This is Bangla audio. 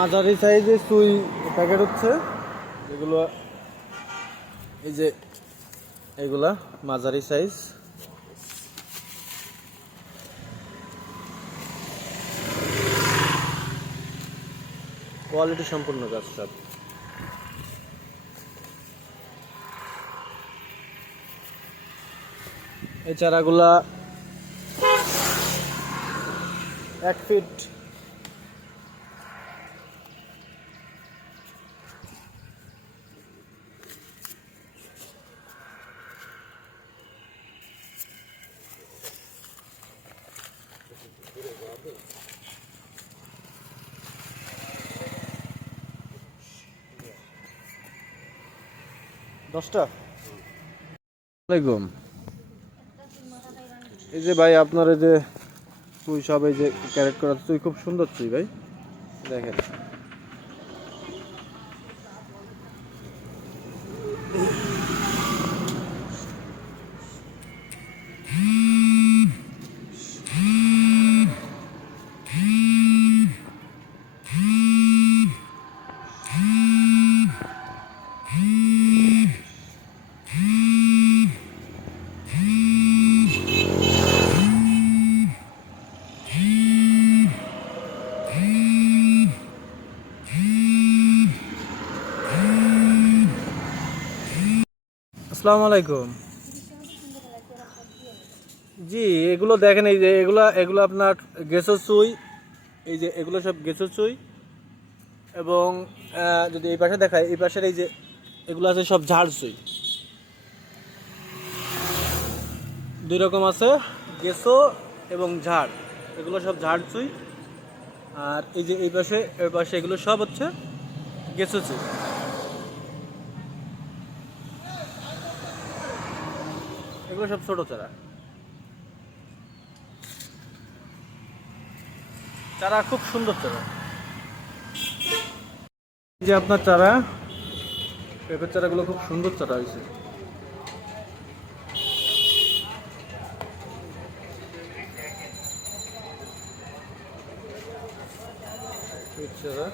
মাঝারি সাইজের সুই প্যাকেট হচ্ছে, যেগুলো এই যে এগুলা মাঝারি সাইজ কোয়ালিটি সম্পূর্ণ গাছ সব এই চারাগুলা এক ফিট দশটা। আলাইকুম এই যে ভাই, আপনার এই যে তুই সব এই যে ক্যারেক্ট করা, তুই খুব সুন্দর তুই ভাই। দেখেন। আসসালামু আলাইকুম। জি, এগুলো দেখেন, এই যে এগুলো এগুলো আপনার গেসো সুই এই যে এগুলো সব গেসো সুই এবং যদি এই পাশে দেখায়, এই পাশের এই যে এগুলো আছে সব ঝাড়সুই দুই রকম আছে গেসো এবং ঝাড়। এগুলো সব ঝাড়সুই আর এই যে এই পাশে এই পাশে এগুলো সব হচ্ছে গেসো সুই। এগুলো সব ছোট চারা। চারা খুব সুন্দর চারা। যে আপনার চারা পেঁপের চারাগুলো খুব সুন্দর চারা হয়েছে। চারা।